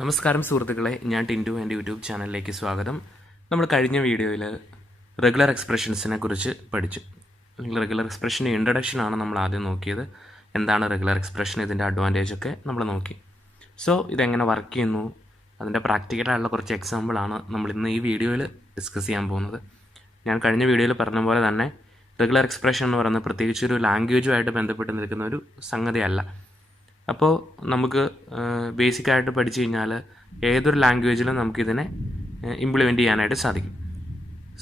നമസ്കാരം സുഹൃത്തുക്കളെ, ഞാൻ ടിൻറ്റു. എൻ്റെ യൂട്യൂബ് ചാനലിലേക്ക് സ്വാഗതം. നമ്മൾ കഴിഞ്ഞ വീഡിയോയിൽ റെഗുലർ എക്സ്പ്രഷൻസിനെ കുറിച്ച് പഠിച്ചു. അല്ലെങ്കിൽ റെഗുലർ എക്സ്പ്രഷൻ്റെ ഇൻട്രഡക്ഷനാണ് നമ്മൾ ആദ്യം നോക്കിയത്. എന്താണ് റെഗുലർ എക്സ്പ്രഷൻ, ഇതിൻ്റെ അഡ്വാൻറ്റേജ് ഒക്കെ നമ്മൾ നോക്കി. സോ ഇതെങ്ങനെ വർക്ക് ചെയ്യുന്നു, അതിൻ്റെ പ്രാക്ടിക്കലായിട്ടുള്ള കുറച്ച് എക്സാമ്പിളാണ് നമ്മൾ ഇന്ന് ഈ വീഡിയോയിൽ ഡിസ്കസ് ചെയ്യാൻ പോകുന്നത്. ഞാൻ കഴിഞ്ഞ വീഡിയോയിൽ പറഞ്ഞ പോലെ തന്നെ റെഗുലർ എക്സ്പ്രഷൻ എന്ന് പറയുന്നത് പ്രത്യേകിച്ച് ഒരു ലാംഗ്വേജുമായിട്ട് ബന്ധപ്പെട്ട് നിൽക്കുന്ന ഒരു സംഗതിയല്ല. അപ്പോൾ നമുക്ക് ബേസിക്കായിട്ട് പഠിച്ചു കഴിഞ്ഞാൽ ഏതൊരു ലാംഗ്വേജിലും നമുക്കിതിനെ ഇംപ്ലിമെൻറ്റ് ചെയ്യാനായിട്ട് സാധിക്കും.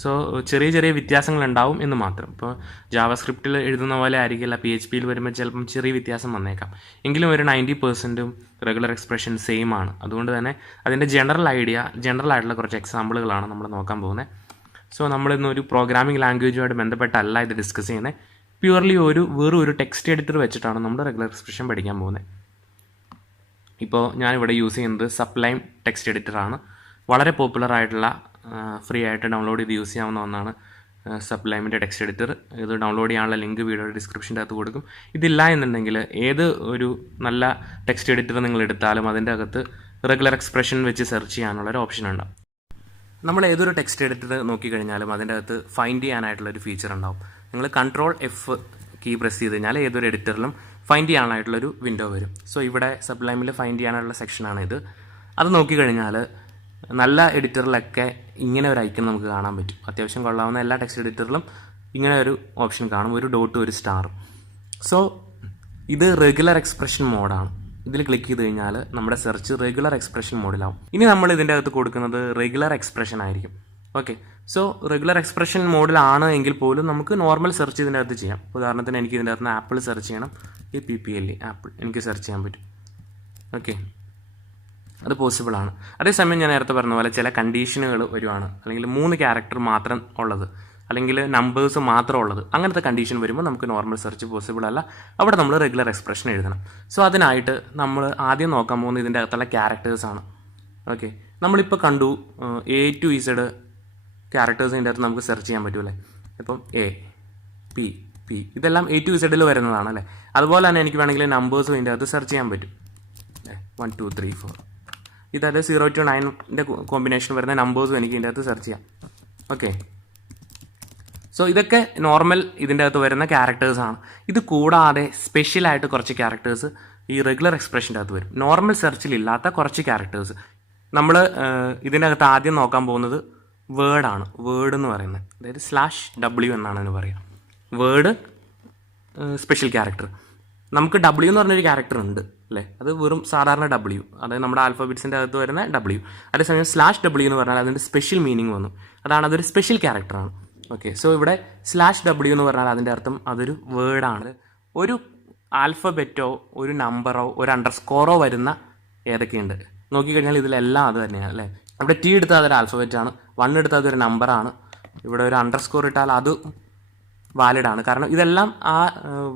സോ ചെറിയ ചെറിയ വ്യത്യാസങ്ങളുണ്ടാവും എന്ന് മാത്രം. ഇപ്പോൾ ജാവാസ്ക്രിപ്റ്റിൽ എഴുതുന്ന പോലെ ആയിരിക്കില്ല PHP വരുമ്പോൾ ചിലപ്പം ചെറിയ വ്യത്യാസം വന്നേക്കാം. എങ്കിലും ഒരു 90% റെഗുലർ എക്സ്പ്രഷൻ സെയിം ആണ്. അതുകൊണ്ട് തന്നെ അതിൻ്റെ ജനറൽ ആയിട്ടുള്ള കുറച്ച് എക്സാമ്പിളുകളാണ് നമ്മൾ നോക്കാൻ പോകുന്നത്. സോ നമ്മളിന്നൊരു പ്രോഗ്രാമിംഗ് ലാംഗ്വേജുമായിട്ട് ബന്ധപ്പെട്ടല്ല ഇത് ഡിസ്കസ് ചെയ്യുന്നത്. പ്യുവർലി വെറും ഒരു ടെക്സ്റ്റ് എഡിറ്റർ വെച്ചിട്ടാണ് നമ്മൾ റെഗുലർ എക്സ്പ്രഷൻ പഠിക്കാൻ പോകുന്നത്. ഇപ്പോൾ ഞാനിവിടെ യൂസ് ചെയ്യുന്നത് സബ്ലൈം ടെക്സ്റ്റ് എഡിറ്ററാണ്. വളരെ പോപ്പുലർ ആയിട്ടുള്ള ഫ്രീ ആയിട്ട് ഡൗൺലോഡ് ചെയ്ത് യൂസ് ചെയ്യാവുന്ന ഒന്നാണ് സബ്ലൈമിൻ്റെ ടെക്സ്റ്റ് എഡിറ്റർ. ഇത് ഡൗൺലോഡ് ചെയ്യാനുള്ള ലിങ്ക് വീഡിയോയുടെ ഡിസ്ക്രിപ്ഷൻ്റെ അകത്ത് കൊടുക്കും. ഇതില്ല എന്നുണ്ടെങ്കിൽ ഏത് ഒരു നല്ല ടെക്സ്റ്റ് എഡിറ്റർ നിങ്ങൾ എടുത്താലും അതിൻ്റെ അകത്ത് റെഗുലർ എക്സ്പ്രഷൻ വെച്ച് സെർച്ച് ചെയ്യാനുള്ളൊരു ഓപ്ഷൻ ഉണ്ടാവും. നമ്മൾ ഏതൊരു ടെക്സ്റ്റ് എഡിറ്റർ നോക്കിക്കഴിഞ്ഞാലും അതിൻ്റെ അകത്ത് ഫൈൻഡ് ചെയ്യാനായിട്ടുള്ളൊരു ഫീച്ചർ ഉണ്ടാവും. നിങ്ങൾ Ctrl+F കീ പ്രസ് ചെയ്ത് കഴിഞ്ഞാൽ ഏതൊരു എഡിറ്ററിലും ഫൈൻഡ് ചെയ്യാനായിട്ടുള്ളൊരു വിൻഡോ വരും. സോ ഇവിടെ സബ്ലൈമിൽ ഫൈൻഡ് ചെയ്യാനുള്ള സെക്ഷനാണ് ഇത്. അത് നോക്കിക്കഴിഞ്ഞാൽ നല്ല എഡിറ്ററിലൊക്കെ ഇങ്ങനെ ഒരു ഐക്കൺ നമുക്ക് കാണാൻ പറ്റും. അത്യാവശ്യം കൊള്ളാവുന്ന എല്ലാ ടെക്സ്റ്റ് എഡിറ്ററിലും ഇങ്ങനെ ഒരു ഓപ്ഷൻ കാണും, ഒരു ഡോട്ടും ഒരു സ്റ്റാറും. സോ ഇത് റെഗുലർ എക്സ്പ്രഷൻ മോഡാണ്. ഇതിൽ ക്ലിക്ക് ചെയ്ത് കഴിഞ്ഞാൽ നമ്മുടെ സെർച്ച് റെഗുലർ എക്സ്പ്രഷൻ മോഡിലാവും. ഇനി നമ്മൾ ഇതിൻ്റെ അകത്ത് കൊടുക്കുന്നത് റെഗുലർ എക്സ്പ്രഷൻ ആയിരിക്കും. ഓക്കെ, സോ റെഗുലർ എക്സ്പ്രഷൻ മോഡിലാണ് എങ്കിൽ പോലും നമുക്ക് നോർമൽ സെർച്ച് ഇതിൻ്റെ അകത്ത് ചെയ്യാം. ഉദാഹരണത്തിന് എനിക്ക് ഇതിൻ്റെ അകത്ത് ആപ്പിൾ സെർച്ച് ചെയ്യണം. ഈ PPL ആപ്പിൾ എനിക്ക് സെർച്ച് ചെയ്യാൻ പറ്റും. ഓക്കെ, അത് പോസിബിളാണ്. അതേസമയം ഞാൻ നേരത്തെ പറഞ്ഞ പോലെ ചില കണ്ടീഷനുകൾ വരുവാണ്, അല്ലെങ്കിൽ 3 ക്യാരക്ടർ മാത്രം ഉള്ളത്, അല്ലെങ്കിൽ നമ്പേഴ്സ് മാത്രം ഉള്ളത്, അങ്ങനത്തെ കണ്ടീഷൻ വരുമ്പോൾ നമുക്ക് നോർമൽ സെർച്ച് പോസിബിൾ അല്ല. അവിടെ നമ്മൾ റെഗുലർ എക്സ്പ്രഷൻ എഴുതണം. സോ അതിനായിട്ട് നമ്മൾ ആദ്യം നോക്കാൻ പോകുന്നത് ഇതിൻ്റെ അകത്തുള്ള ക്യാരക്ടേഴ്സാണ്. ഓക്കെ, നമ്മളിപ്പോൾ കണ്ടു A to Z ക്യാരക്ടേഴ്സിൻ്റെ അകത്ത് നമുക്ക് സെർച്ച് ചെയ്യാൻ പറ്റുമല്ലേ. ഇപ്പം A, P, P ഇതെല്ലാം A to Z വരുന്നതാണ് അല്ലേ. അതുപോലെ തന്നെ എനിക്ക് വേണമെങ്കിൽ നമ്പേഴ്സും ഇതിൻ്റെ അകത്ത് സെർച്ച് ചെയ്യാൻ പറ്റും. 1 2 3 4 ഇതായത് 0 to 9 കോമ്പിനേഷൻ വരുന്ന നമ്പേഴ്സും എനിക്ക് ഇതിൻ്റെ അകത്ത് സെർച്ച് ചെയ്യാം. ഓക്കെ, സോ ഇതൊക്കെ നോർമൽ ഇതിൻ്റെ അകത്ത് വരുന്ന ക്യാരക്ടേഴ്സാണ്. ഇത് കൂടാതെ സ്പെഷ്യലായിട്ട് കുറച്ച് ക്യാരക്ടേഴ്സ് ഈ റെഗുലർ എക്സ്പ്രഷൻ്റെ അകത്ത് വരും. നോർമൽ സെർച്ചിലില്ലാത്ത കുറച്ച് ക്യാരക്ടേഴ്സ് നമ്മൾ ഇതിൻ്റെ അകത്ത് ആദ്യം നോക്കാൻ പോകുന്നത് വേർഡാണ്. വേർഡ് എന്ന് പറയുന്നത് അതായത് /W എന്നാണ് അതിന് പറയുക. Word special character. നമുക്ക് W എന്ന് പറഞ്ഞൊരു ക്യാരക്ടർ ഉണ്ട് അല്ലേ, അത് വെറും സാധാരണ W, അതായത് നമ്മുടെ ആൽഫബറ്റ്സിൻ്റെ അകത്ത് വരുന്ന W. അതേസമയം /W എന്ന് പറഞ്ഞാൽ അതിൻ്റെ സ്പെഷ്യൽ മീനിങ് വന്നു, അതൊരു സ്പെഷ്യൽ ക്യാരക്ടറാണ്. ഓക്കെ, സോ ഇവിടെ /W എന്ന് പറഞ്ഞാൽ അതിൻ്റെ അർത്ഥം അതൊരു വേർഡാണ്. ഒരു ആൽഫബറ്റോ ഒരു നമ്പറോ ഒരു അണ്ടർസ്കോറോ വരുന്ന ഏതൊക്കെയുണ്ട് നോക്കിക്കഴിഞ്ഞാൽ ഇതിലെല്ലാം അത് തന്നെയാണ് അല്ലേ. ഇവിടെ T എടുത്താൽ അതൊരു ആൽഫബറ്റാണ്, 1 എടുത്താൽ അതൊരു നമ്പറാണ്, ഇവിടെ ഒരു അണ്ടർസ്കോർ ഇട്ടാൽ അത് വാലിഡാണ്. കാരണം ഇതെല്ലാം ആ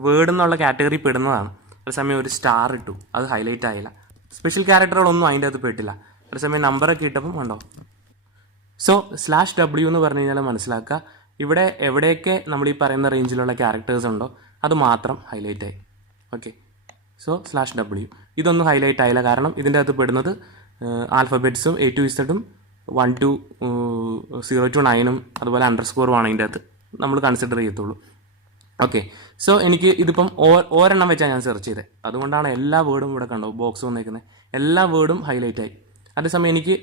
വേർഡ് എന്നുള്ള കാറ്റഗറി പെടുന്നതാണ്. അതേസമയം ഒരു സ്റ്റാർ ഇട്ടു, അത് ഹൈലൈറ്റ് ആയില്ല. സ്പെഷ്യൽ ക്യാരക്ടറുകളൊന്നും അതിൻ്റെ അകത്ത് പെട്ടില്ല. അതേസമയം നമ്പറൊക്കെ ഇട്ടപ്പം ഉണ്ടോ. സോ /W എന്ന് പറഞ്ഞു കഴിഞ്ഞാൽ മനസ്സിലാക്കുക, ഇവിടെ എവിടെയൊക്കെ നമ്മൾ ഈ പറയുന്ന റേഞ്ചിലുള്ള ക്യാരക്ടേഴ്സ് ഉണ്ടോ അത് മാത്രം ഹൈലൈറ്റ് ആയി. ഓക്കെ, സോ /W ഇതൊന്നും ഹൈലൈറ്റ് ആയില്ല, കാരണം ഇതിൻ്റെ അകത്ത് പെടുന്നത് ആൽഫബറ്റ്സും A to Z 1 to 0 to 9 അതുപോലെ അണ്ടർസ്കോറുമാണ് ഇതിൻ്റെ അകത്ത് നമ്മൾ കൺസിഡർ ചെയ്യത്തുള്ളൂ. ഓക്കെ, സോ എനിക്ക് ഇതിപ്പം ഒരെണ്ണം വെച്ചാൽ ഞാൻ സെർച്ച് ചെയ്തത്, അതുകൊണ്ടാണ് എല്ലാ വേർഡും ഇവിടെ കണ്ടോ ബോക്സ് വന്നേക്കുന്നത്, എല്ലാ വേർഡും ഹൈലൈറ്റ് ആയി. അതേസമയം എനിക്ക്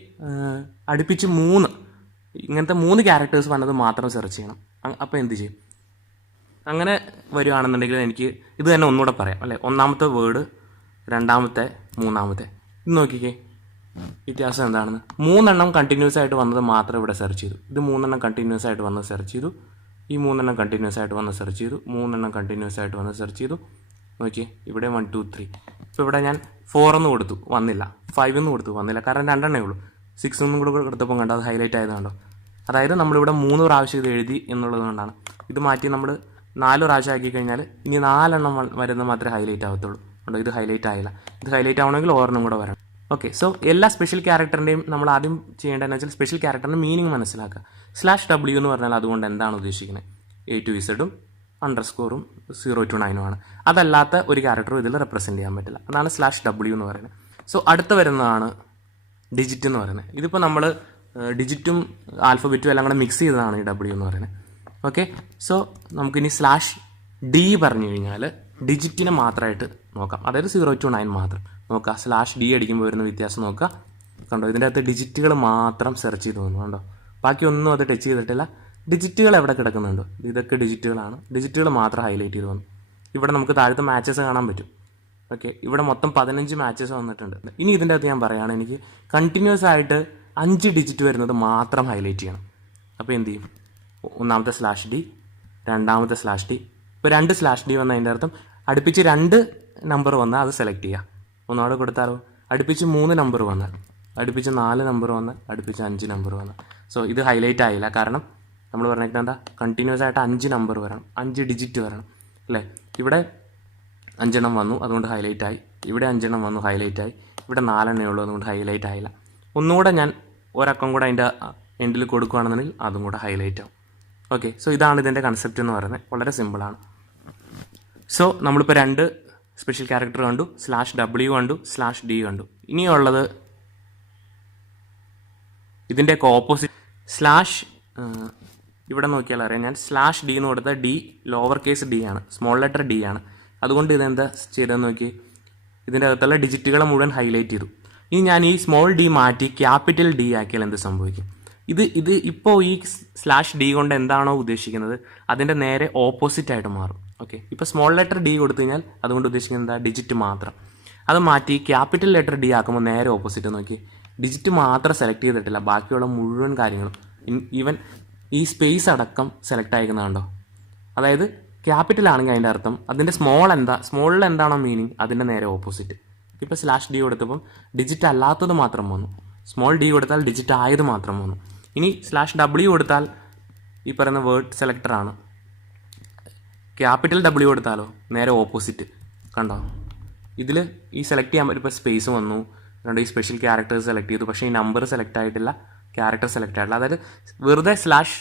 അടുപ്പിച്ച് 3 ഇങ്ങനത്തെ 3 ക്യാരക്ടേഴ്സ് വന്നത് മാത്രം സെർച്ച് ചെയ്യണം. അപ്പോൾ എന്ത് ചെയ്യും? അങ്ങനെ വരികയാണെന്നുണ്ടെങ്കിൽ എനിക്ക് ഇത് തന്നെ ഒന്നുകൂടെ പറയാം അല്ലേ. ഒന്നാമത്തെ വേർഡ്, രണ്ടാമത്തെ, മൂന്നാമത്തെ. ഇത് നോക്കിക്കേ വ്യത്യാസം എന്താണെന്ന്. 3 എണ്ണം കണ്ടിന്യൂസ് ആയിട്ട് വന്നത് മാത്രം ഇവിടെ സെർച്ച് ചെയ്തു. ഇത് 3 എണ്ണം കണ്ടിന്യൂസ് ആയിട്ട് വന്ന് സെർച്ച് ചെയ്തു. ഈ 3 എണ്ണം കണ്ടിന്യൂസ് ആയിട്ട് വന്ന് സെർച്ച് ചെയ്തു. 3 എണ്ണം കണ്ടിന്യൂസ് ആയിട്ട് വന്ന് സെർച്ച് ചെയ്തു. നോക്കിയേ ഇവിടെ 1 2 3. ഇപ്പോൾ ഇവിടെ ഞാൻ 4 എന്ന് കൊടുത്തു, വന്നില്ല. 5 എന്ന് കൊടുത്തു, വന്നില്ല. കാരണം 2 എണ്ണേ ഉള്ളൂ. 6 എന്നും കൂടെ കൊടുത്തപ്പോൾ കണ്ടോ അത് ഹൈലൈറ്റ് ആയതുകൊണ്ടോ. അതായത് നമ്മളിവിടെ 3 പ്രാവശ്യം ഇത് എഴുതി എന്നുള്ളത് കൊണ്ടാണ്. ഇത് മാറ്റി നമ്മൾ 4 പ്രാവശ്യം ആക്കി കഴിഞ്ഞാൽ ഇനി 4 എണ്ണം വരുന്നത് മാത്രമേ ഹൈലൈറ്റ് ആവത്തുള്ളൂ. ഉണ്ടോ, ഇത് ഹൈലൈറ്റ് ആയില്ല. ഇത് ഹൈലൈറ്റ് ആവണമെങ്കിൽ ഒരെണ്ണം കൂടെ വരണം. ഓക്കെ, സോ എല്ലാ സ്പെഷ്യൽ ക്യാരക്ടറിൻ്റെയും നമ്മൾ ആദ്യം ചെയ്യേണ്ടതെന്ന് വെച്ചാൽ സ്പെഷ്യൽ ക്യാരക്ടറിൻ്റെ മീനിങ് മനസ്സിലാക്കുക. /W എന്ന് പറഞ്ഞാൽ അതുകൊണ്ട് എന്താണ് ഉദ്ദേശിക്കുന്നത്? A to Z അണ്ടർസ്കോറും 0 to 9 ആണ്. അതല്ലാത്ത ഒരു ക്യാരക്ടറും ഇതിൽ റെപ്രസെൻറ്റ് ചെയ്യാൻ പറ്റില്ല. അതാണ് /W എന്ന് പറയുന്നത്. സോ അടുത്ത വരുന്നതാണ് ഡിജിറ്റ് എന്ന് പറയുന്നത്. ഇതിപ്പോൾ നമ്മൾ ഡിജിറ്റും ആൽഫബറ്റും എല്ലാം കൂടെ മിക്സ് ചെയ്തതാണ് ഈ ഡബ്ല്യു എന്ന് പറയുന്നത്. ഓക്കെ, സോ നമുക്കിനി /d പറഞ്ഞു കഴിഞ്ഞാൽ ഡിജിറ്റിനെ മാത്രമായിട്ട് നോക്കാം. അതായത് 0 to 9 മാത്രം നോക്കാം. /d അടിക്കുമ്പോൾ വരുന്ന വ്യത്യാസം നോക്കുക. കണ്ടോ, ഇതിൻ്റെ അകത്ത് ഡിജിറ്റുകൾ മാത്രം സെർച്ച് ചെയ്ത് വന്നു. കണ്ടോ, ബാക്കിയൊന്നും അത് ടച്ച് ചെയ്തിട്ടില്ല. ഡിജിറ്റുകൾ എവിടെ കിടക്കുന്നുണ്ടോ, ഇതൊക്കെ ഡിജിറ്റുകളാണ്. ഡിജിറ്റുകൾ മാത്രം ഹൈലൈറ്റ് ചെയ്ത് വന്നു. ഇവിടെ നമുക്ക് താഴത്തെ മാച്ചസ് കാണാൻ പറ്റും. ഓക്കെ, ഇവിടെ മൊത്തം 15 മാച്ചസ് വന്നിട്ടുണ്ട്. ഇനി ഇതിൻ്റെ അകത്ത് ഞാൻ പറയുകയാണ്, എനിക്ക് കണ്ടിന്യൂസ് ആയിട്ട് 5 ഡിജിറ്റ് വരുന്നത് മാത്രം ഹൈലൈറ്റ് ചെയ്യണം. അപ്പോൾ എന്ത് ചെയ്യും? ഒന്നാമത്തെ /d, രണ്ടാമത്തെ /d. ഇപ്പോൾ 2 /d വന്ന അതിൻ്റെ അർത്ഥം അടുപ്പിച്ച് 2 നമ്പർ വന്നാൽ അത് സെലക്ട് ചെയ്യുക. ഒന്നോടെ കൊടുത്താലോ, അടുപ്പിച്ച് 3 നമ്പർ വന്നാൽ, അടുപ്പിച്ച് 4 നമ്പർ വന്നാൽ, അടുപ്പിച്ച് 5 നമ്പർ വന്നാൽ. സോ ഇത് ഹൈലൈറ്റ് ആയില്ല, കാരണം നമ്മൾ പറഞ്ഞിട്ട് എന്താ, കണ്ടിന്യൂസ് ആയിട്ട് 5 നമ്പർ വരണം, 5 ഡിജിറ്റ് വരണം അല്ലേ. ഇവിടെ 5 എണ്ണം വന്നു, അതുകൊണ്ട് ഹൈലൈറ്റ് ആയി. ഇവിടെ 5 എണ്ണം വന്നു, ഹൈലൈറ്റ് ആയി. ഇവിടെ 4 എണ്ണേ ഉള്ളൂ, അതുകൊണ്ട് ഹൈലൈറ്റ് ആയില്ല. ഒന്നുകൂടെ ഞാൻ ഒരക്കം കൂടെ അതിൻ്റെ എൻഡിൽ കൊടുക്കുകയാണെന്നുണ്ടെങ്കിൽ അതും കൂടെ ഹൈലൈറ്റ് ആവും. ഓക്കെ, സോ ഇതാണ് ഇതിൻ്റെ കൺസെപ്റ്റ് എന്ന് പറയുന്നത്. വളരെ സിമ്പിളാണ്. സോ നമ്മളിപ്പോൾ 2 സ്പെഷ്യൽ ക്യാരക്ടർ കണ്ടു, /w കണ്ടു, /d കണ്ടു. ഇനിയുള്ളത് ഇതിൻ്റെയൊക്കെ ഓപ്പോസിറ്റ് ഇവിടെ നോക്കിയാൽ അറിയാം, ഞാൻ /d എന്ന് കൊടുത്ത d ലോവർ കേസ് d ആണ്, സ്മോൾ ലെറ്റർ d ആണ്. അതുകൊണ്ട് ഇതെന്താ ചെയ്തതെന്ന് നോക്കി, ഇതിൻ്റെ അകത്തുള്ള ഡിജിറ്റുകളെ മുഴുവൻ ഹൈലൈറ്റ് ചെയ്തു. ഇനി ഞാൻ ഈ സ്മോൾ d മാറ്റി ക്യാപിറ്റൽ D ആക്കിയാൽ എന്ത് സംഭവിക്കും? ഇത് ഇപ്പോൾ ഈ /d കൊണ്ട് എന്താണോ ഉദ്ദേശിക്കുന്നത് അതിൻ്റെ നേരെ ഓപ്പോസിറ്റ് ആയിട്ട് മാറും. ഓക്കെ, ഇപ്പോൾ സ്മോൾ ലെറ്റർ d കൊടുത്തു കഴിഞ്ഞാൽ അതുകൊണ്ട് ഉദ്ദേശിക്കുന്നത് എന്താ, ഡിജിറ്റ് മാത്രം. അത് മാറ്റി ക്യാപിറ്റൽ ലെറ്റർ D ആക്കുമ്പോൾ നേരെ ഓപ്പോസിറ്റ് നോക്കി, ഡിജിറ്റ് മാത്രം സെലക്ട് ചെയ്തിട്ടില്ല, ബാക്കിയുള്ള മുഴുവൻ കാര്യങ്ങളും ഈവൻ ഈ സ്പേസ് അടക്കം സെലക്ട് ആയിരിക്കുന്നതുണ്ടോ. അതായത് ക്യാപിറ്റൽ ആണെങ്കിൽ അതിൻ്റെ അർത്ഥം അതിൻ്റെ സ്മോളിൽ എന്താണോ മീനിങ് അതിൻ്റെ നേരെ ഓപ്പോസിറ്റ്. ഇപ്പോൾ /d കൊടുത്തപ്പം ഡിജിറ്റ് അല്ലാത്തത് മാത്രം വന്നു, സ്മോൾ d കൊടുത്താൽ ഡിജിറ്റ് ആയത് മാത്രം വന്നു. ഇനി /w കൊടുത്താൽ ഈ പറയുന്ന വേർഡ് സെലക്ടറാണ്, ക്യാപിറ്റൽ W കൊടുത്താലോ നേരെ ഓപ്പോസിറ്റ്. കണ്ടോ, ഇതിൽ ഈ സെലക്ട് ചെയ്യാൻ പറ്റും. ഇപ്പോൾ സ്പേസ് വന്നു, ഈ സ്പെഷ്യൽ ക്യാരക്ടേഴ്സ് സെലക്ട് ചെയ്തു, പക്ഷേ ഈ നമ്പർ സെലക്ട് ആയിട്ടില്ല, ക്യാരക്ടർ സെലക്ട് ആയിട്ടില്ല. അതായത് വെറുതെ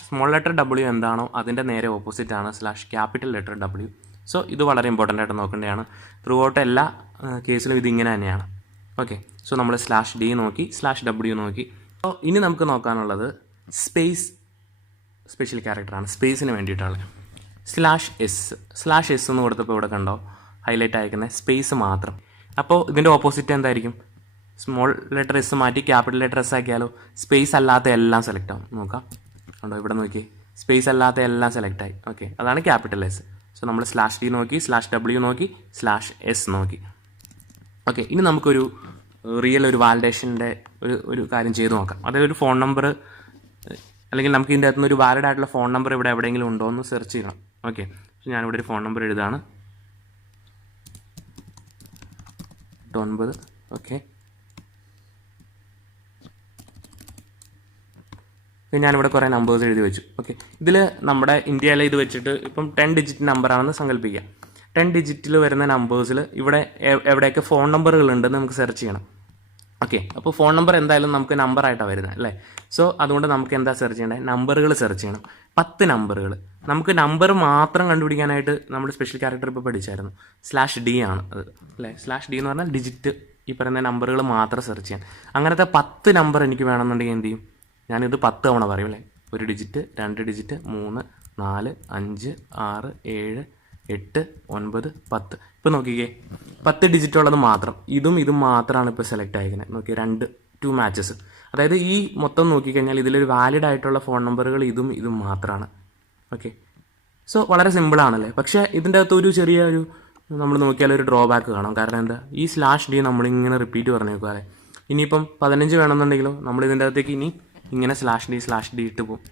സ്മോൾ ലെറ്റർ W എന്താണോ അതിൻ്റെ നേരെ ഓപ്പോസിറ്റ് ആണ് ക്യാപിറ്റൽ ലെറ്റർ W. സോ ഇത് വളരെ ഇമ്പോർട്ടൻ്റ് ആയിട്ട് നോക്കേണ്ടതാണ്. ത്രൂ ഔട്ട് എല്ലാ കേസിലും ഇതിങ്ങനെ തന്നെയാണ്. ഓക്കെ, സോ നമ്മൾ /d നോക്കി, /w നോക്കി. അപ്പോൾ ഇനി നമുക്ക് നോക്കാനുള്ളത് സ്പെഷ്യൽ ക്യാരക്ടറാണ്, സ്പേസിന് വേണ്ടിയിട്ടാണ്. /s എന്ന് കൊടുത്തപ്പോൾ ഇവിടെ കണ്ടോ ഹൈലൈറ്റ് അയക്കുന്നത് സ്പേസ് മാത്രം. അപ്പോൾ ഇതിൻ്റെ ഓപ്പോസിറ്റ് എന്തായിരിക്കും? സ്മോൾ ലെറ്റർ S മാറ്റി ക്യാപിറ്റൽ ലെറ്റർ S ആക്കിയാലോ സ്പേസ് അല്ലാത്ത എല്ലാം സെലക്ട് ആവും. നോക്കാം, കണ്ടോ ഇവിടെ നോക്കി, സ്പേസ് അല്ലാത്ത എല്ലാം സെലക്ട് ആയി. ഓക്കെ, അതാണ് ക്യാപിറ്റൽ S. സോ നമ്മൾ /d നോക്കി, /w നോക്കി, /s നോക്കി. ഓക്കെ, ഇനി നമുക്കൊരു ഒരു വാലിഡേഷൻ്റെ ഒരു കാര്യം ചെയ്ത് നോക്കാം. അതായത് ഒരു ഫോൺ നമ്പർ, അല്ലെങ്കിൽ നമുക്ക് ഇതിൻ്റെ അകത്തുനിന്ന് ഒരു വാലിഡ് ആയിട്ടുള്ള ഫോൺ നമ്പർ ഇവിടെ എവിടെയെങ്കിലും ഉണ്ടോ എന്ന് സെർച്ച് ചെയ്യണം. ഓക്കെ, സോ ഞാനിവിടെ ഒരു ഫോൺ നമ്പർ എഴുതാണ്, 9. ഓക്കെ, ഞാനിവിടെ കുറേ നമ്പേഴ്സ് എഴുതി വെച്ചു. ഓക്കെ, ഇതിൽ നമ്മുടെ ഇന്ത്യയിലെ ഇത് വെച്ചിട്ട് ഇപ്പം 10 ഡിജിറ്റ് നമ്പറാണെന്ന് സങ്കല്പിക്കുക. 10 ഡിജിറ്റിൽ വരുന്ന നമ്പേഴ്സിൽ ഇവിടെ എവിടെയൊക്കെ ഫോൺ നമ്പറുകൾ ഉണ്ടെന്ന് നമുക്ക് സെർച്ച് ചെയ്യണം. ഓക്കെ, അപ്പോൾ ഫോൺ നമ്പർ എന്തായാലും നമുക്ക് നമ്പറായിട്ടാണ് വരുന്നത് അല്ലേ. സോ അതുകൊണ്ട് നമുക്ക് എന്താ സെർച്ച് ചെയ്യേണ്ടത്? നമ്പറുകൾ സെർച്ച് ചെയ്യണം. 10 നമ്പറുകൾ. നമുക്ക് നമ്പർ മാത്രം കണ്ടുപിടിക്കാനായിട്ട് നമ്മൾ സ്പെഷ്യൽ ക്യാരക്ടർ ഇപ്പോൾ പഠിച്ചായിരുന്നു. /d ആണ് അത് അല്ലേ. /d എന്ന് പറഞ്ഞാൽ ഡിജിറ്റ്, ഈ പറയുന്ന നമ്പറുകൾ മാത്രം സെർച്ച് ചെയ്യാൻ. അങ്ങനത്തെ 10 നമ്പർ എനിക്ക് വേണമെന്നുണ്ടെങ്കിൽ എന്ത് ചെയ്യും? ഞാനിത് 10 തവണ പറയും അല്ലേ. 1 ഡിജിറ്റ്, 2 ഡിജിറ്റ്, 3, 4, 5, 6, 7, 8, 9, 10. ഇപ്പോൾ നോക്കിക്കേ, 10 ഡിജിറ്റ് ഉള്ളത് മാത്രം, ഇതും മാത്രമാണ് ഇപ്പോൾ സെലക്ട് ആയിരിക്കുന്നത്. നോക്കി, 2 മാച്ചസ്. അതായത് ഈ മൊത്തം നോക്കിക്കഴിഞ്ഞാൽ ഇതിലൊരു വാലിഡ് ആയിട്ടുള്ള ഫോൺ നമ്പറുകൾ ഇതും മാത്രമാണ്. ഓക്കെ, സോ വളരെ സിമ്പിളാണല്ലേ. പക്ഷേ ഇതിൻ്റെ അകത്ത് ഒരു ചെറിയൊരു നമ്മൾ നോക്കിയാൽ ഒരു ഡ്രോബാക്ക് കാണാം. കാരണം എന്താ, ഈ /d നമ്മളിങ്ങനെ റിപ്പീറ്റ് പറഞ്ഞു നോക്കുക. ഇനിയിപ്പം 15 വേണമെന്നുണ്ടെങ്കിലോ നമ്മൾ ഇതിൻ്റെ അകത്തേക്ക് ഇനി ഇങ്ങനെ /d ഇട്ട് പോകും.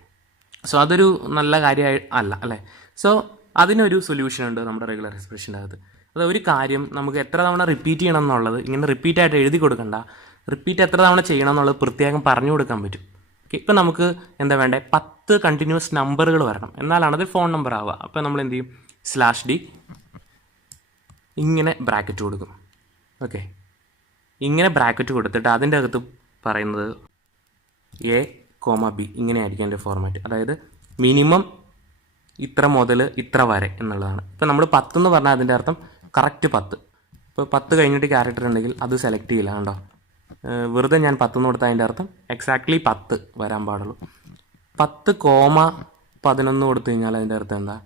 സോ അതൊരു നല്ല കാര്യമായി അല്ലേ. സോ അതിനൊരു സൊല്യൂഷൻ ഉണ്ട് നമ്മുടെ റെഗുലർ എക്സ്പ്രഷൻ്റെ അകത്ത്. അത് ഒരു കാര്യം നമുക്ക് എത്ര തവണ റിപ്പീറ്റ് ചെയ്യണം എന്നുള്ളത് ഇങ്ങനെ റിപ്പീറ്റായിട്ട് എഴുതി കൊടുക്കണ്ട, റിപ്പീറ്റ് എത്ര തവണ ചെയ്യണം എന്നുള്ളത് പ്രത്യേകം പറഞ്ഞു കൊടുക്കാൻ പറ്റും. ഓക്കെ, ഇപ്പം നമുക്ക് എന്താ വേണ്ടേ, 10 കണ്ടിന്യൂസ് നമ്പറുകൾ വരണം, എന്നാലാണ് അത് ഫോൺ നമ്പർ ആവുക. അപ്പോൾ നമ്മൾ എന്ത് ചെയ്യും, /d ഇങ്ങനെ ബ്രാക്കറ്റ് കൊടുക്കും. ഓക്കെ, ഇങ്ങനെ ബ്രാക്കറ്റ് കൊടുത്തിട്ട് അതിൻ്റെ അകത്ത് പറയുന്നത് A, B ഇങ്ങനെ ആയിരിക്കും എൻ്റെ ഫോർമാറ്റ്. അതായത് മിനിമം ഇത്ര മുതൽ ഇത്ര വരെ എന്നുള്ളതാണ്. ഇപ്പോൾ നമ്മൾ 10 എന്ന് പറഞ്ഞാൽ അതിൻ്റെ അർത്ഥം കറക്റ്റ് 10. ഇപ്പോൾ 10 കഴിഞ്ഞിട്ട് ക്യാരക്ടർ ഉണ്ടെങ്കിൽ അത് സെലക്ട് ചെയ്യില്ല. കണ്ടോ, വെറുതെ ഞാൻ 10 എന്ന് കൊടുത്താൽ അതിൻ്റെ അർത്ഥം എക്സാക്ട്ലി 10 വരാൻ പാടുള്ളൂ. 10,11 കൊടുത്തു കഴിഞ്ഞാൽ അതിൻ്റെ അർത്ഥം എന്താ?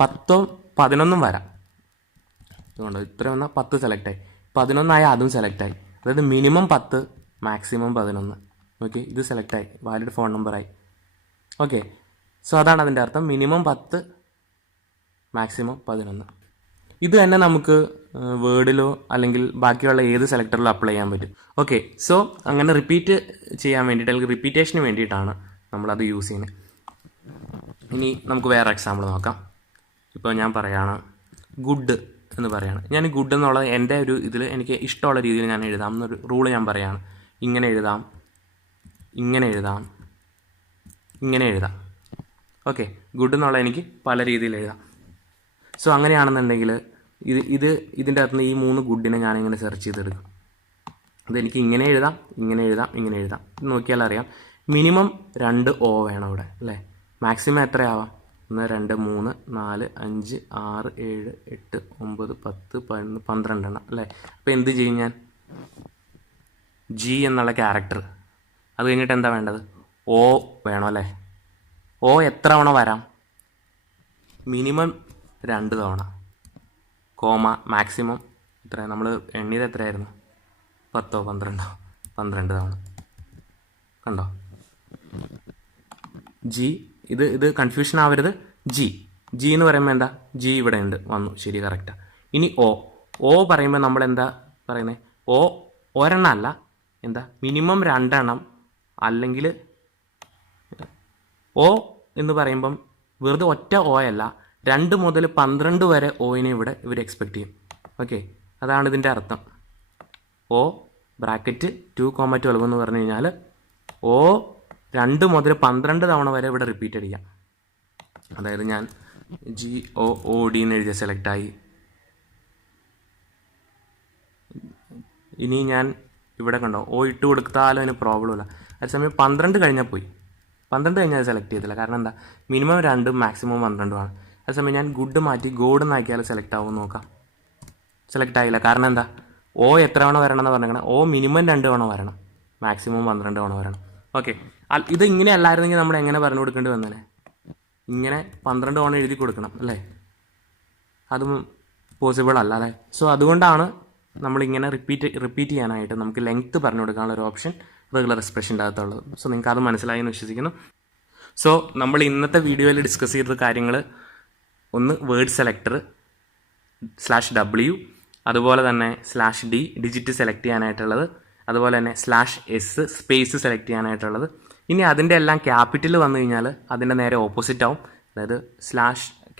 10ഉം 11ഉം വരാം. അതുകൊണ്ട് ഇത്ര വന്നാൽ 10 സെലക്റ്റായി, 11 അതും സെലക്റ്റായി. അതായത് മിനിമം 10, മാക്സിമം 11. ഓക്കെ, ഇത് സെലക്റ്റായി, വാലിഡ് ഫോൺ നമ്പറായി. ഓക്കെ, സോ അതാണ് അതിൻ്റെ അർത്ഥം. Minimum 10, maximum 11. ഇത് തന്നെ നമുക്ക് വേർഡിലോ അല്ലെങ്കിൽ ബാക്കിയുള്ള ഏത് സെലക്ടറിലോ അപ്ലൈ ചെയ്യാൻ പറ്റും. ഓക്കെ, സോ അങ്ങനെ റിപ്പീറ്റ് ചെയ്യാൻ വേണ്ടിയിട്ട് അല്ലെങ്കിൽ റിപ്പീറ്റേഷന് വേണ്ടിയിട്ടാണ് നമ്മളത് യൂസ് ചെയ്യുന്നത്. ഇനി നമുക്ക് വേറെ എക്സാമ്പിൾ നോക്കാം. ഇപ്പോൾ ഞാൻ പറയുകയാണ് ഗുഡ് എന്ന് പറയുകയാണ്. ഞാൻ ഗുഡ് എന്നുള്ളത് എൻ്റെ ഒരു ഇതിൽ എനിക്ക് ഇഷ്ടമുള്ള രീതിയിൽ ഞാൻ എഴുതാം എന്നൊരു റൂള് ഞാൻ പറയുകയാണ്. ഇങ്ങനെ എഴുതാം, ഇങ്ങനെ എഴുതാം, ഇങ്ങനെ എഴുതാം. ഓക്കെ, ഗുഡ് എന്നുള്ളത് എനിക്ക് പല രീതിയിൽ എഴുതാം. സോ അങ്ങനെയാണെന്നുണ്ടെങ്കിൽ ഇതിൻ്റെ അകത്ത് നിന്ന് ഈ 3 ഗുഡിനെ ഞാനിങ്ങനെ സെർച്ച് ചെയ്തെടുക്കും. അതെനിക്ക് ഇങ്ങനെ എഴുതാം, ഇങ്ങനെ എഴുതാം, ഇങ്ങനെ എഴുതാം. ഇത് നോക്കിയാൽ അറിയാം, മിനിമം 2 O വേണം ഇവിടെ, അല്ലേ? മാക്സിമം എത്രയാവാം? 1, 2, 3, 4, 5, 6, 7, 8, 9, 10, 11, 12 എണ്ണം, അല്ലേ? അപ്പോൾ എന്ത് ചെയ്യും ഞാൻ? ജി എന്നുള്ള ക്യാരക്ടർ, അത് കഴിഞ്ഞിട്ട് എന്താ വേണ്ടത്? O വേണം, അല്ലേ? O എത്ര തവണ വരാം? മിനിമം 2 തവണ, കോമ മാക്സിമം എത്ര? നമ്മൾ എണ്ണിയത് എത്രയായിരുന്നു? 10, 12, 12 തവണ. കണ്ടോ? ജി, ഇത് കൺഫ്യൂഷൻ ആവരുത്. ജി എന്ന് പറയുമ്പോൾ എന്താ? ജി ഇവിടെ ഉണ്ട്, വന്നു, ശരി, കറക്റ്റാണ്. ഇനി O പറയുമ്പോൾ നമ്മൾ എന്താ പറയുന്നത്? ഒരെണ്ണം അല്ല, എന്താ? മിനിമം 2 എണ്ണം. അല്ലെങ്കിൽ O എന്ന് പറയുമ്പം വെറുതെ ഒറ്റ O അല്ല, 2 മുതൽ 12 വരെ ഓയിനെ ഇവർ എക്സ്പെക്റ്റ് ചെയ്യും. ഓക്കെ, അതാണ് ഇതിൻ്റെ അർത്ഥം. O ബ്രാക്കറ്റ് 2,12 എന്ന് പറഞ്ഞു കഴിഞ്ഞാൽ O 2 മുതൽ 12 തവണ വരെ ഇവിടെ റിപ്പീറ്റ് അടിക്കാം. അതായത് ഞാൻ GOOD എന്ന് എഴുതിയ സെലക്റ്റായി. ഇനി ഞാൻ ഇവിടെ കണ്ടോ, O ഇട്ട് കൊടുത്താലും അതിന് പ്രോബ്ലം ഇല്ല. അതേസമയം 12 കഴിഞ്ഞാൽ പോയി, 12 കഴിഞ്ഞാൽ സെലക്ട് ചെയ്തില്ല. കാരണം എന്താ? മിനിമം 2, മാക്സിമം 12 ആണ്. അതേസമയം ഞാൻ ഗുഡ് മാറ്റി ഗോഡ് എന്നാക്കിയാൽ സെലക്ട് ആവുമെന്ന് നോക്കാം. സെലക്ട് ആയില്ല. കാരണം എന്താ? O എത്ര തവണ വരണം എന്ന് പറഞ്ഞാൽ O മിനിമം 2 തവണ വരണം, മാക്സിമം 12 തവണ വരണം. ഓക്കെ, ഇത് ഇങ്ങനെ അല്ലായിരുന്നെങ്കിൽ നമ്മൾ എങ്ങനെ പറഞ്ഞു കൊടുക്കേണ്ടി വന്നേനെ? ഇങ്ങനെ 12 തവണ എഴുതി കൊടുക്കണം, അല്ലേ? അതും പോസിബിൾ അല്ല, അല്ലേ? സോ അതുകൊണ്ടാണ് നമ്മളിങ്ങനെ റിപ്പീറ്റ് ചെയ്യാനായിട്ട് നമുക്ക് ലെങ്ത്ത് പറഞ്ഞു കൊടുക്കാനുള്ള ഒരു ഓപ്ഷൻ റെഗുലർ എക്സ്പ്രഷൻ്റെ അകത്തുള്ളത്. സോ നിങ്ങൾക്ക് അത് മനസ്സിലായി എന്ന് വിശ്വസിക്കുന്നു. സോ നമ്മൾ ഇന്നത്തെ വീഡിയോയിൽ ഡിസ്കസ് ചെയ്ത കാര്യങ്ങൾ, ഒന്ന് വേർഡ് സെലക്ടർ /W, അതുപോലെ തന്നെ /D ഡിജിറ്റ് സെലക്ട് ചെയ്യാനായിട്ടുള്ളത്, അതുപോലെ തന്നെ /S സ്പേസ് സെലക്ട് ചെയ്യാനായിട്ടുള്ളത്. ഇനി അതിൻ്റെ എല്ലാം ക്യാപിറ്റൽ വന്നു കഴിഞ്ഞാൽ അതിൻ്റെ നേരെ ഓപ്പോസിറ്റ് ആവും. അതായത്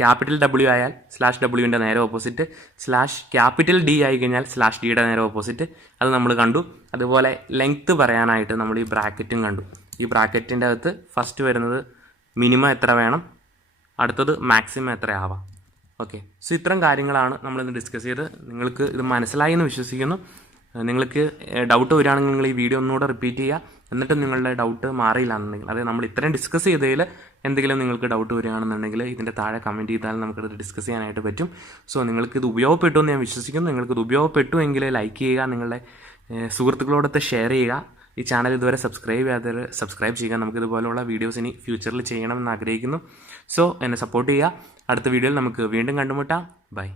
ക്യാപിറ്റൽ W ആയാൽ /Wൻ്റെ നേരെ ഓപ്പോസിറ്റ്, ക്യാപിറ്റൽ D ആയി കഴിഞ്ഞാൽ /Dയുടെ നേരെ ഓപ്പോസിറ്റ്. അത് നമ്മൾ കണ്ടു. അതുപോലെ ലെങ്ത്ത് പറയാനായിട്ട് നമ്മൾ ഈ ബ്രാക്കറ്റും കണ്ടു. ഈ ബ്രാക്കറ്റിൻ്റെ അകത്ത് ഫസ്റ്റ് വരുന്നത് മിനിമം എത്ര വേണം, അടുത്തത് മാക്സിമം എത്ര ആവാം. ഓക്കെ, സോ ഇത്തരം കാര്യങ്ങളാണ് നമ്മളിന്ന് ഡിസ്കസ് ചെയ്ത്. നിങ്ങൾക്ക് ഇത് മനസ്സിലായി എന്ന് വിശ്വസിക്കുന്നു. നിങ്ങൾക്ക് ഡൗട്ട് വരികയാണെങ്കിൽ നിങ്ങൾ ഈ വീഡിയോ ഒന്നുകൂടെ റിപ്പീറ്റ് ചെയ്യുക. എന്നിട്ട് നിങ്ങളുടെ ഡൗട്ട് മാറിയില്ല എന്നുണ്ടെങ്കിൽ, അതായത് നമ്മൾ ഇത്രയും ഡിസ്കസ് ചെയ്തതിൽ എന്തെങ്കിലും നിങ്ങൾക്ക് ഡൗട്ട് വരികയാണെന്നുണ്ടെങ്കിൽ ഇതിൻ്റെ താഴെ കമൻറ്റ് ചെയ്താൽ നമുക്കത് ഡിസ്കസ് ചെയ്യാനായിട്ട് പറ്റും. സോ നിങ്ങൾക്കിത് ഉപയോഗപ്പെട്ടു എന്ന് ഞാൻ വിശ്വസിക്കുന്നു. നിങ്ങൾക്കിത് ഉപയോഗപ്പെട്ടു എങ്കിൽ ലൈക്ക് ചെയ്യുക, നിങ്ങളുടെ സുഹൃത്തുക്കളോടൊത്ത് ഷെയർ ചെയ്യുക. ഈ ചാനൽ ഇതുവരെ സബ്സ്ക്രൈബ് ചെയ്യാത്തവർ സബ്സ്ക്രൈബ് ചെയ്യുക. നമുക്കിതുപോലുള്ള വീഡിയോസ് ഇനി ഫ്യൂച്ചറിൽ ചെയ്യണമെന്ന് ആഗ്രഹിക്കുന്നു. സോ എന്നെ സപ്പോർട്ട് ചെയ്യുക. അടുത്ത വീഡിയോയിൽ നമുക്ക് വീണ്ടും കണ്ടുമുട്ടാം. ബൈ.